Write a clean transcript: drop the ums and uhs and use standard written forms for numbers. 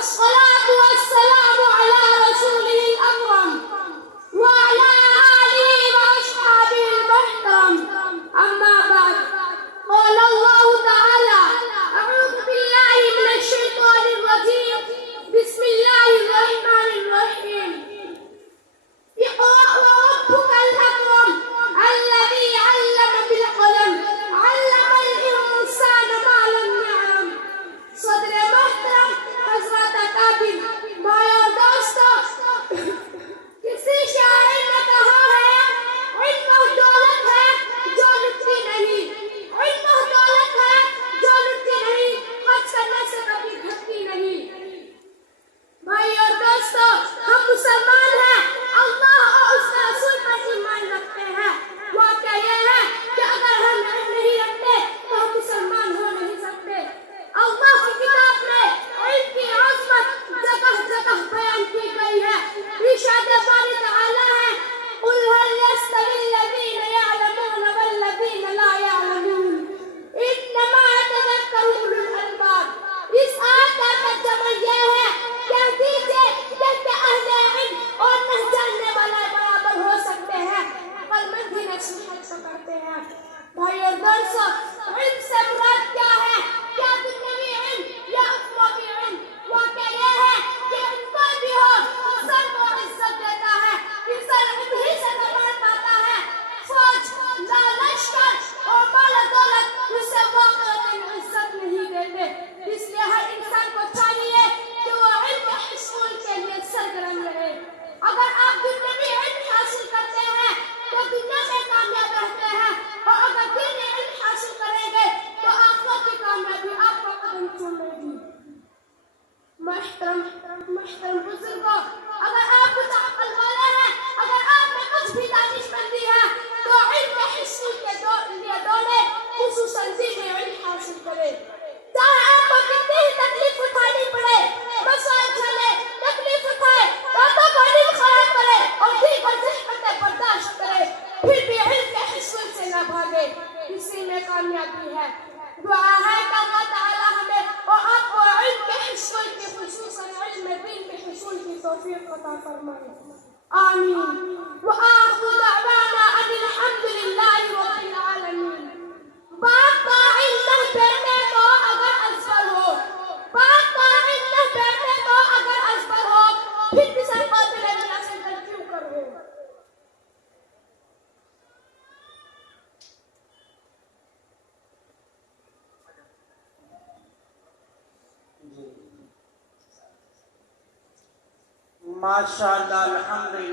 والصلاة والسلام على رسوله الأكرم وعلى آله وأصحابه المحترم. أما بعد، قال الله تعالى: أعوذ بالله من الشيطان الرجيم، بسم الله الرحمن الرحيم. اقرأ وربك الأكرم الذي علم بالقلم علم الإنسان ما لم يعلم. صدر محترم حضرت اکابر، بھائی اور دوستو، کسی شاعر نے کہا ہے: علم وہ دولت ہے جو لٹتی نہیں، علم وہ دولت ہے جو لٹتی نہیں، خرچ کرنے سے کبھی گھٹتی نہیں. بھائی اور دوستو، ہم مسلمان ہیں، اللہ اور اس کے رسول پر ایمان رکھتے ہیں. واقعہ یہ ہے کہ اگر ہم علم نہیں رکھتے تو ہم مسلمان ہو نہیں سکتے. اللہ کی کتاب میں علم کی عظمت جگہ جگہ بیان کی گئی ہے. ارشاد باری تعالی ہے: قل هل يستوي الذين يعلمون والذين لا يعلمون انما يتذكر اولو الالباب. اس آیت کا ترجمہ یہ ہے: کہہ دیجئے کہ اہل علم اور نہ جاننے والے برابر ہو سکتے ہیں، عقل مند ہی نصیحت پکڑتے ہیں. بھائی اور دوستو، علم سے مراد کیا ہے؟ کیا دنیاوی علم یا اخروی علم؟ واقعہ یہ ہے کہ علم کوئی بھی ہو، انسان کو عزت دیتا ہے. انسان علم ہی سے کمال پاتا ہے. فوج، لشکر اور مال و دولت اسے واقعی عزت نہیں دیتے. اس لیے ہر انسان کو چاہیے کہ وہ علم حصول کے لیے سرگرم رہے. اگر آپ دنیاوی علم حاصل کرتے ہیں تو دنیا میں کامیاب رہتے ہیں، اور اگر دینی علم حاصل کریں گے تو آخرت کی کامیابی آپ کو قدم چومے گی. محترم بزرگوں، اگر آپ کچھ عقل والے ہیں، اگر آپ میں کچھ بھی دانش مندی ہے تو علم حصول کے لیے دوڑے، خصوصاً دینی علم حاصل کرے. چاہے آپ کو کتنی ہی تکلیف اٹھانی پڑے، مسائل جھیلے، تکلیف اٹھائے، راتوں کو نیند خراب کرے اور دیگر زحمتیں برداشت کرے، پھر بھی علم کے حصول سے نہ بھاگے. اسی میں کامیابی ہے. دعا ہے کہ اللہ تعالی ہمیں اور آپ کو علم کے حصول کی، خصوصاً علم دین کے حصول کی توفیق عطا فرمائے. آمین. وآخر دعوانا ان الحمد للہ رب العالمین. باپ کا علم نہ بیٹے کو اگر ازبر ہو، باپ کا علم نہ بیٹے کو اگر ازبر ہو، پھر کسے قاتل میاں سے ڈر کیوں کر ہو. ماشاءاللہ، الحمدللہ.